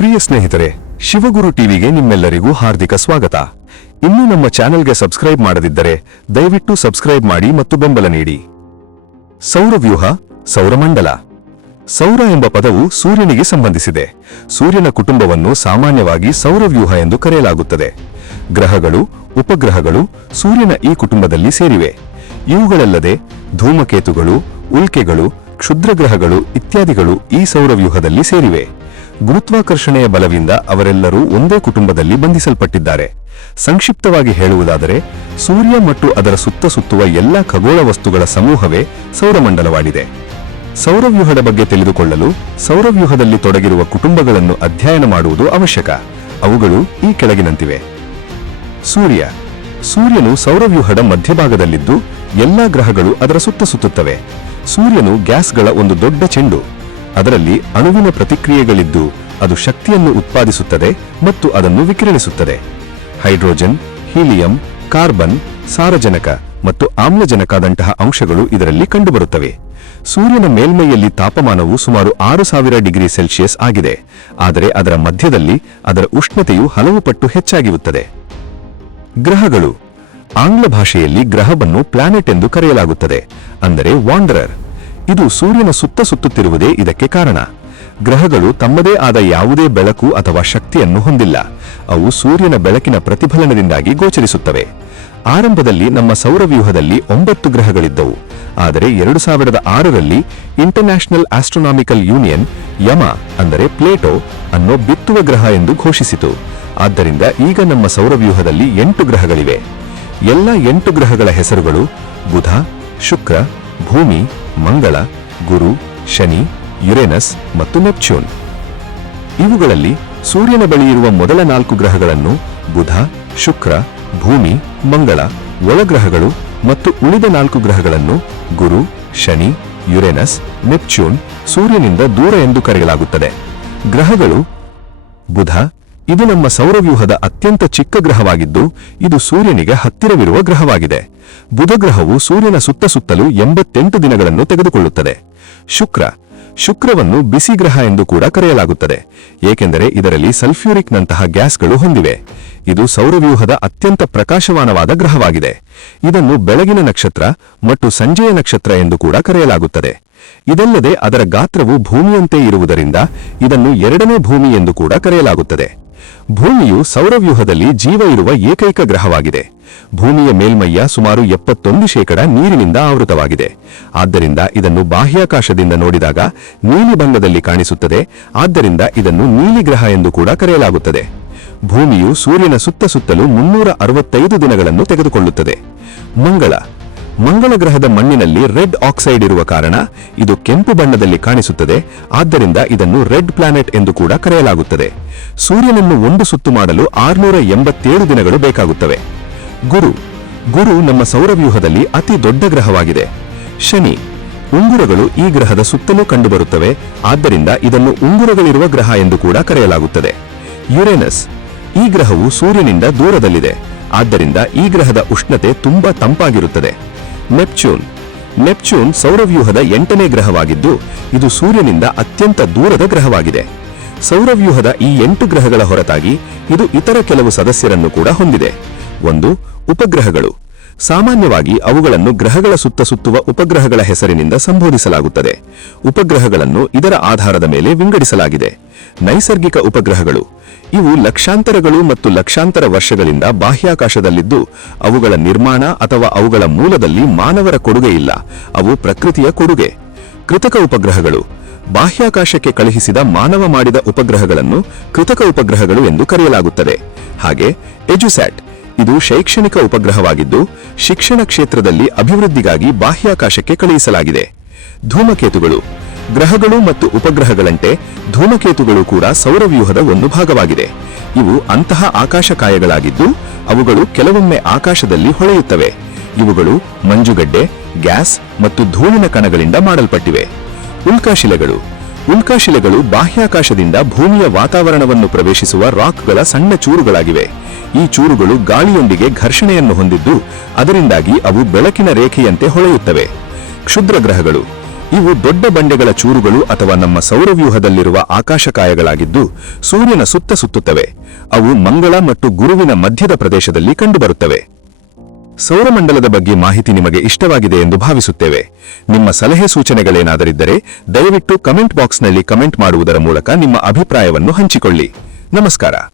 ಪ್ರಿಯ ಸ್ನೇಹಿತರೆ, ಶಿವಗುರು ಟಿವಿಗೆ ನಿಮ್ಮೆಲ್ಲರಿಗೂ ಹಾರ್ದಿಕ ಸ್ವಾಗತ. ಇನ್ನೂ ನಮ್ಮ ಚಾನೆಲ್ಗೆ ಸಬ್ಸ್ಕ್ರೈಬ್ ಮಾಡದಿದ್ದರೆ ದಯವಿಟ್ಟು ಸಬ್ಸ್ಕ್ರೈಬ್ ಮಾಡಿ ಮತ್ತು ಬೆಂಬಲ ನೀಡಿ. ಸೌರವ್ಯೂಹ ಸೌರಮಂಡಲ ಸೌರ ಎಂಬ ಪದವು ಸೂರ್ಯನಿಗೆ ಸಂಬಂಧಿಸಿದೆ. ಸೂರ್ಯನ ಕುಟುಂಬವನ್ನು ಸಾಮಾನ್ಯವಾಗಿ ಸೌರವ್ಯೂಹ ಎಂದು ಕರೆಯಲಾಗುತ್ತದೆ. ಗ್ರಹಗಳು, ಉಪಗ್ರಹಗಳು ಸೂರ್ಯನ ಈ ಕುಟುಂಬದಲ್ಲಿ ಸೇರಿವೆ. ಇವುಗಳಲ್ಲದೆ ಧೂಮಕೇತುಗಳು, ಉಲ್ಕೆಗಳು, ಕ್ಷುದ್ರಗ್ರಹಗಳು ಇತ್ಯಾದಿಗಳು ಈ ಸೌರವ್ಯೂಹದಲ್ಲಿ ಸೇರಿವೆ. ಗುರುತ್ವಾಕರ್ಷಣೆಯ ಬಲವಿಂದ ಅವರೆಲ್ಲರೂ ಒಂದೇ ಕುಟುಂಬದಲ್ಲಿ ಬಂಧಿಸಲ್ಪಟ್ಟಿದ್ದಾರೆ. ಸಂಕ್ಷಿಪ್ತವಾಗಿ ಹೇಳುವುದಾದರೆ, ಸೂರ್ಯ ಮತ್ತು ಅದರ ಸುತ್ತ ಸುತ್ತುವ ಎಲ್ಲ ಖಗೋಳ ವಸ್ತುಗಳ ಸಮೂಹವೇ ಸೌರಮಂಡಲವಾಗಿದೆ. ಸೌರವ್ಯೂಹದ ಬಗ್ಗೆ ತಿಳಿದುಕೊಳ್ಳಲು ಸೌರವ್ಯೂಹದಲ್ಲಿ ತೊಡಗಿರುವ ಕುಟುಂಬಗಳನ್ನು ಅಧ್ಯಯನ ಮಾಡುವುದು ಅವಶ್ಯಕ. ಅವುಗಳು ಈ ಕೆಳಗಿನಂತಿವೆ. ಸೂರ್ಯ. ಸೂರ್ಯನು ಸೌರವ್ಯೂಹದ ಮಧ್ಯಭಾಗದಲ್ಲಿದ್ದು, ಎಲ್ಲಾ ಗ್ರಹಗಳು ಅದರ ಸುತ್ತ ಸುತ್ತುತ್ತವೆ. ಸೂರ್ಯನು ಗ್ಯಾಸ್ಗಳ ಒಂದು ದೊಡ್ಡ ಚೆಂಡು. ಅದರಲ್ಲಿ ಅಣುವಿನ ಪ್ರತಿಕ್ರಿಯೆಗಳಿದ್ದು ಅದು ಶಕ್ತಿಯನ್ನು ಉತ್ಪಾದಿಸುತ್ತದೆ ಮತ್ತು ಅದನ್ನು ವಿಕಿರಣಿಸುತ್ತದೆ. ಹೈಡ್ರೋಜನ್, ಹೀಲಿಯಂ, ಕಾರ್ಬನ್, ಸಾರಜನಕ ಮತ್ತು ಆಮ್ಲಜನಕದಂತಹ ಅಂಶಗಳು ಇದರಲ್ಲಿ ಕಂಡುಬರುತ್ತವೆ. ಸೂರ್ಯನ ಮೇಲ್ಮೈಯಲ್ಲಿ ತಾಪಮಾನವು ಸುಮಾರು ಆರು ಸಾವಿರ ಡಿಗ್ರಿ ಸೆಲ್ಸಿಯಸ್ ಆಗಿದೆ. ಆದರೆ ಅದರ ಮಧ್ಯದಲ್ಲಿ ಅದರ ಉಷ್ಣತೆಯು ಹಲವು ಪಟ್ಟು ಹೆಚ್ಚಾಗಿರುತ್ತದೆ. ಗ್ರಹಗಳು. ಆಂಗ್ಲ ಭಾಷೆಯಲ್ಲಿ ಗ್ರಹವನ್ನು ಪ್ಲಾನೆಟ್ ಎಂದು ಕರೆಯಲಾಗುತ್ತದೆ, ಅಂದರೆ ವಾಂಡರರ್ ಇದು ಸೂರ್ಯನ ಸುತ್ತ ಸುತ್ತುತ್ತಿರುವುದೇ ಇದಕ್ಕೆ ಕಾರಣ. ಗ್ರಹಗಳು ತಮ್ಮದೇ ಆದ ಯಾವುದೇ ಬೆಳಕು ಅಥವಾ ಶಕ್ತಿಯನ್ನು ಹೊಂದಿಲ್ಲ. ಅವು ಸೂರ್ಯನ ಬೆಳಕಿನ ಪ್ರತಿಫಲನದಿಂದಾಗಿ ಗೋಚರಿಸುತ್ತವೆ. ಆರಂಭದಲ್ಲಿ ನಮ್ಮ ಸೌರವ್ಯೂಹದಲ್ಲಿ ಒಂಬತ್ತು ಗ್ರಹಗಳಿದ್ದವು. ಆದರೆ ಎರಡು ಸಾವಿರದ ಆರರಲ್ಲಿ ಇಂಟರ್ನ್ಯಾಷನಲ್ ಆಸ್ಟ್ರೋನಾಮಿಕಲ್ ಯೂನಿಯನ್, ಯಮ ಅಂದರೆ ಪ್ಲೇಟೋ, ಅನ್ನೋ ಬಿತ್ತುವ ಗ್ರಹ ಎಂದು ಘೋಷಿಸಿತು. ಆದ್ದರಿಂದ ಈಗ ನಮ್ಮ ಸೌರವ್ಯೂಹದಲ್ಲಿ ಎಂಟು ಗ್ರಹಗಳಿವೆ. ಎಲ್ಲ ಎಂಟು ಗ್ರಹಗಳ ಹೆಸರುಗಳು ಬುಧ, ಶುಕ್ರ, ಭೂಮಿ ಮಂಗಳ, ಗುರು, ಶನಿ, ಯುರೇನಸ್ ಮತ್ತು ನೆಪ್ಚೂನ್ ಇವುಗಳಲ್ಲಿ ಸೂರ್ಯನ ಬಳಿ ಇರುವ ಮೊದಲ ನಾಲ್ಕು ಗ್ರಹಗಳನ್ನು ಬುಧ, ಶುಕ್ರ, ಭೂಮಿ, ಮಂಗಳ, ಒಳಗ್ರಹಗಳು ಮತ್ತು ಉಳಿದ ನಾಲ್ಕು ಗ್ರಹಗಳನ್ನು ಗುರು, ಶನಿ, ಯುರೇನಸ್ ನೆಪ್ಚೂನ್ ಸೂರ್ಯನಿಂದ ದೂರ ಎಂದು ಕರೆಯಲಾಗುತ್ತದೆ. ಗ್ರಹಗಳು ಬುಧ ಇದು ನಮ್ಮ ಸೌರವ್ಯೂಹದ ಅತ್ಯಂತ ಚಿಕ್ಕ ಗ್ರಹವಾಗಿದ್ದು, ಇದು ಸೂರ್ಯನಿಗೆ ಹತ್ತಿರವಿರುವ ಗ್ರಹವಾಗಿದೆ. ಬುಧಗ್ರಹವು ಸೂರ್ಯನ ಸುತ್ತ ಸುತ್ತಲೂ ಎಂಬತ್ತೆಂಟು ದಿನಗಳನ್ನು ತೆಗೆದುಕೊಳ್ಳುತ್ತದೆ. ಶುಕ್ರ. ಶುಕ್ರವನ್ನು ಬಿಸಿ ಗ್ರಹ ಎಂದು ಕೂಡ ಕರೆಯಲಾಗುತ್ತದೆ. ಏಕೆಂದರೆ ಇದರಲ್ಲಿ ಸಲ್ಫ್ಯೂರಿಕ್ ನಂತಹ ಗ್ಯಾಸ್ಗಳು ಹೊಂದಿವೆ. ಇದು ಸೌರವ್ಯೂಹದ ಅತ್ಯಂತ ಪ್ರಕಾಶಮಾನವಾದ ಗ್ರಹವಾಗಿದೆ. ಇದನ್ನು ಬೆಳಗಿನ ನಕ್ಷತ್ರ ಮತ್ತು ಸಂಜೆಯ ನಕ್ಷತ್ರ ಎಂದು ಕೂಡ ಕರೆಯಲಾಗುತ್ತದೆ. ಇದಲ್ಲದೆ ಅದರ ಗಾತ್ರವು ಭೂಮಿಯಂತೆ ಇರುವುದರಿಂದ ಇದನ್ನು ಎರಡನೇ ಭೂಮಿ ಎಂದು ಕೂಡ ಕರೆಯಲಾಗುತ್ತದೆ. ಭೂಮಿಯು ಸೌರವ್ಯೂಹದಲ್ಲಿ ಜೀವ ಇರುವ ಏಕೈಕ ಗ್ರಹವಾಗಿದೆ. ಭೂಮಿಯ ಮೇಲ್ಮೈಯ ಸುಮಾರು ಎಪ್ಪತ್ತೊಂದು ಶೇಕಡ ನೀರಿನಿಂದ ಆವೃತವಾಗಿದೆ. ಆದ್ದರಿಂದ ಇದನ್ನು ಬಾಹ್ಯಾಕಾಶದಿಂದ ನೋಡಿದಾಗ ನೀಲಿ ಬಣ್ಣದಲ್ಲಿ ಕಾಣಿಸುತ್ತದೆ. ಆದ್ದರಿಂದ ಇದನ್ನು ನೀಲಿ ಗ್ರಹ ಎಂದು ಕೂಡ ಕರೆಯಲಾಗುತ್ತದೆ. ಭೂಮಿಯು ಸೂರ್ಯನ ಸುತ್ತ ಸುತ್ತಲೂ ಮುನ್ನೂರ ಅರವತ್ತೈದು ದಿನಗಳನ್ನು ತೆಗೆದುಕೊಳ್ಳುತ್ತದೆ. ಮಂಗಳ ಮಂಗಳ ಗ್ರಹದ ಮಣ್ಣಿನಲ್ಲಿ ರೆಡ್ ಆಕ್ಸೈಡ್ ಇರುವ ಕಾರಣ ಇದು ಕೆಂಪು ಬಣ್ಣದಲ್ಲಿ ಕಾಣಿಸುತ್ತದೆ. ಆದ್ದರಿಂದ ಇದನ್ನು ರೆಡ್ ಪ್ಲಾನೆಟ್ ಎಂದು ಕೂಡ ಕರೆಯಲಾಗುತ್ತದೆ. ಸೂರ್ಯನನ್ನು ಒಂದು ಸುತ್ತು ಮಾಡಲು ಆರುನೂರ ಎಂಬತ್ತೇಳು ದಿನಗಳು ಬೇಕಾಗುತ್ತವೆ. ಗುರು ಗುರು ನಮ್ಮ ಸೌರವ್ಯೂಹದಲ್ಲಿ ಅತಿ ದೊಡ್ಡ ಗ್ರಹವಾಗಿದೆ. ಶನಿ, ಉಂಗುರಗಳು ಈ ಗ್ರಹದ ಸುತ್ತಲೂ ಕಂಡುಬರುತ್ತವೆ. ಆದ್ದರಿಂದ ಇದನ್ನು ಉಂಗುರಗಳಿರುವ ಗ್ರಹ ಎಂದು ಕೂಡ ಕರೆಯಲಾಗುತ್ತದೆ. ಯುರೇನಸ್, ಈ ಗ್ರಹವು ಸೂರ್ಯನಿಂದ ದೂರದಲ್ಲಿದೆ. ಆದ್ದರಿಂದ ಈ ಗ್ರಹದ ಉಷ್ಣತೆ ತುಂಬಾ ತಂಪಾಗಿರುತ್ತದೆ. ನೆಪ್ಚೂನ್. ನೆಪ್ಚೂನ್ ಸೌರವ್ಯೂಹದ ಎಂಟನೇ ಗ್ರಹವಾಗಿದ್ದು, ಇದು ಸೂರ್ಯನಿಂದ ಅತ್ಯಂತ ದೂರದ ಗ್ರಹವಾಗಿದೆ. ಸೌರವ್ಯೂಹದ ಈ ಎಂಟು ಗ್ರಹಗಳ ಹೊರತಾಗಿ ಇದು ಇತರ ಕೆಲವು ಸದಸ್ಯರನ್ನು ಕೂಡ ಹೊಂದಿದೆ. ಒಂದು, ಉಪಗ್ರಹಗಳು. ಸಾಮಾನ್ಯವಾಗಿ ಅವುಗಳನ್ನು ಗ್ರಹಗಳ ಸುತ್ತ ಸುತ್ತುವ ಉಪಗ್ರಹಗಳ ಹೆಸರಿನಿಂದ ಸಂಬೋಧಿಸಲಾಗುತ್ತದೆ. ಉಪಗ್ರಹಗಳನ್ನು ಇದರ ಆಧಾರದ ಮೇಲೆ ವಿಂಗಡಿಸಲಾಗಿದೆ. ನೈಸರ್ಗಿಕ ಉಪಗ್ರಹಗಳು. ಇವು ಲಕ್ಷಾಂತರಗಳು ಮತ್ತು ಲಕ್ಷಾಂತರ ವರ್ಷಗಳಿಂದ ಬಾಹ್ಯಾಕಾಶದಲ್ಲಿದ್ದು, ಅವುಗಳ ನಿರ್ಮಾಣ ಅಥವಾ ಅವುಗಳ ಮೂಲದಲ್ಲಿ ಮಾನವರ ಕೊಡುಗೆ ಇಲ್ಲ. ಅವು ಪ್ರಕೃತಿಯ ಕೊಡುಗೆ. ಕೃತಕ ಉಪಗ್ರಹಗಳು. ಬಾಹ್ಯಾಕಾಶಕ್ಕೆ ಕಳುಹಿಸಿದ ಮಾನವ ಮಾಡಿದ ಉಪಗ್ರಹಗಳನ್ನು ಕೃತಕ ಉಪಗ್ರಹಗಳು ಎಂದು ಕರೆಯಲಾಗುತ್ತದೆ. ಹಾಗೆ ಎಜುಸ್ಯಾಟ್. ಇದು ಶೈಕ್ಷಣಿಕ ಉಪಗ್ರಹವಾಗಿದ್ದು, ಶಿಕ್ಷಣ ಕ್ಷೇತ್ರದಲ್ಲಿ ಅಭಿವೃದ್ಧಿಗಾಗಿ ಬಾಹ್ಯಾಕಾಶಕ್ಕೆ ಕಳುಹಿಸಲಾಗಿದೆ. ಧೂಮಕೇತುಗಳು, ಗ್ರಹಗಳು ಮತ್ತು ಉಪಗ್ರಹಗಳಂತೆ ಧೂಮಕೇತುಗಳು ಕೂಡ ಸೌರವ್ಯೂಹದ ಒಂದು ಭಾಗವಾಗಿದೆ. ಇವು ಅಂತಹ ಆಕಾಶಕಾಯಗಳಾಗಿದ್ದು ಅವುಗಳು ಕೆಲವೊಮ್ಮೆ ಆಕಾಶದಲ್ಲಿ ಹೊಳೆಯುತ್ತವೆ. ಇವುಗಳು ಮಂಜುಗಡ್ಡೆ, ಗ್ಯಾಸ್ ಮತ್ತು ಧೂಳಿನ ಕಣಗಳಿಂದ ಮಾಡಲ್ಪಟ್ಟಿವೆ. ಉಲ್ಕಾಶಿಲೆಗಳು ಉಲ್ಕಾಶಿಲೆಗಳು ಬಾಹ್ಯಾಕಾಶದಿಂದ ಭೂಮಿಯ ವಾತಾವರಣವನ್ನು ಪ್ರವೇಶಿಸುವ ರಾಕ್ಗಳ ಸಣ್ಣ ಚೂರುಗಳಾಗಿವೆ. ಈ ಚೂರುಗಳು ಗಾಳಿಯೊಂದಿಗೆ ಘರ್ಷಣೆಯನ್ನು ಹೊಂದಿದ್ದು, ಅದರಿಂದಾಗಿ ಅವು ಬೆಳಕಿನ ರೇಖೆಯಂತೆ ಹೊಳೆಯುತ್ತವೆ. ಕ್ಷುದ್ರ ಗ್ರಹಗಳು. ಇವು ದೊಡ್ಡ ಬಂಡೆಗಳ ಚೂರುಗಳು ಅಥವಾ ನಮ್ಮ ಸೌರವ್ಯೂಹದಲ್ಲಿರುವ ಆಕಾಶಕಾಯಗಳಾಗಿದ್ದು, ಸೂರ್ಯನ ಸುತ್ತ ಸುತ್ತುತ್ತವೆ. ಅವು ಮಂಗಳ ಮತ್ತು ಗುರುವಿನ ಮಧ್ಯದ ಪ್ರದೇಶದಲ್ಲಿ ಕಂಡುಬರುತ್ತವೆ. ಸೌರಮಂಡಲದ ಬಗ್ಗೆ ಮಾಹಿತಿ ನಿಮಗೆ ಇಷ್ಟವಾಗಿದೆ ಎಂದು ಭಾವಿಸುತ್ತೇವೆ. ನಿಮ್ಮ ಸಲಹೆ ಸೂಚನೆಗಳೇನಾದರಿದ್ದರೆ, ದಯವಿಟ್ಟು ಕಮೆಂಟ್ ಬಾಕ್ಸ್ನಲ್ಲಿ ಕಮೆಂಟ್ ಮಾಡುವುದರ ಮೂಲಕ ನಿಮ್ಮ ಅಭಿಪ್ರಾಯವನ್ನು ಹಂಚಿಕೊಳ್ಳಿ. ನಮಸ್ಕಾರ.